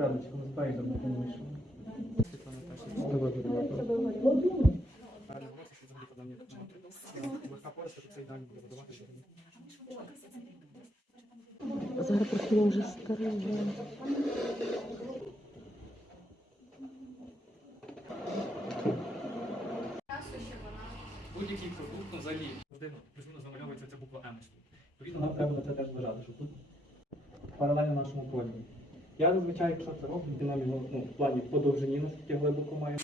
Радочку. Зараз просто він вже старий. Будь-який продукт, взагалі, завжди плюс-мінус замальовується ця буква М. Відповідно, нам треба на це теж зважати, що тут паралельно нашому полю. Я зазвичай, якщо це роблю, динаміку, ну, в плані по довжині, наскільки глибоко має.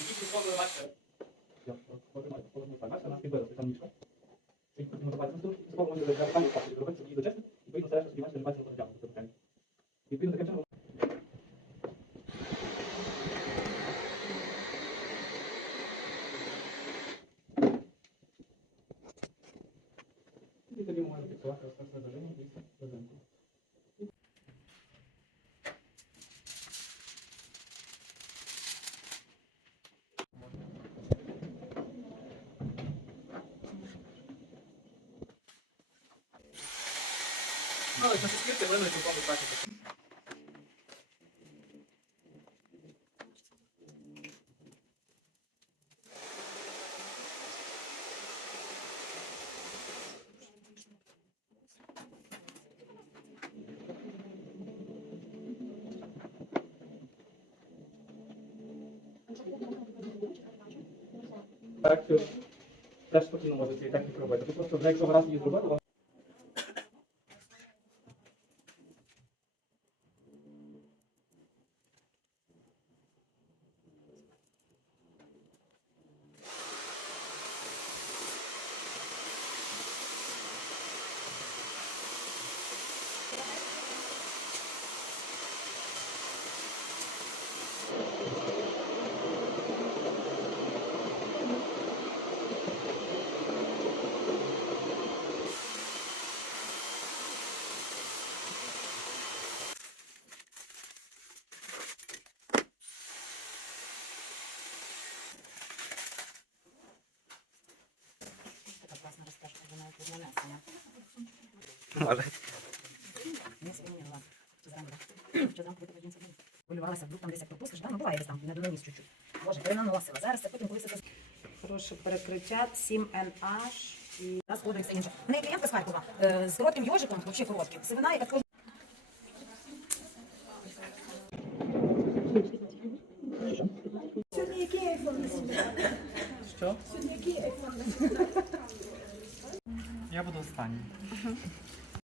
Я повернусь, повернусь так, бачите, у нас підбилося там ніжка. І потім ми бачимо тут, скоро може для останньої партії зробити, щоб її дочистити, і відповідно все, що сподіваємося, не бачимо розтягнути це питання. І відповідно таким чином І тоді ми можемо фіксувати ось це зажиму і резинку. Але на суспільстві вони не цілком бачити. Так, що теж спокійно можете цієї техніки робити. Ви просто вже якщо раз її зробили, Може. Не змінила. Чи зранку? Чи зранку ви тоді це Хвилювалася, вдруг там десь як пропустиш, да? ну буває десь там, не доніс чуть-чуть. Боже, перенаносила. Зараз це потім, коли це Хороше перекриття, 7NH і нас ходить все інше. У є клієнтка з Харкова е, з коротким йожиком, взагалі коротким. Сивина, яка також Сьогодні який айфон на що? Сьогодні який айфон на я буду останній.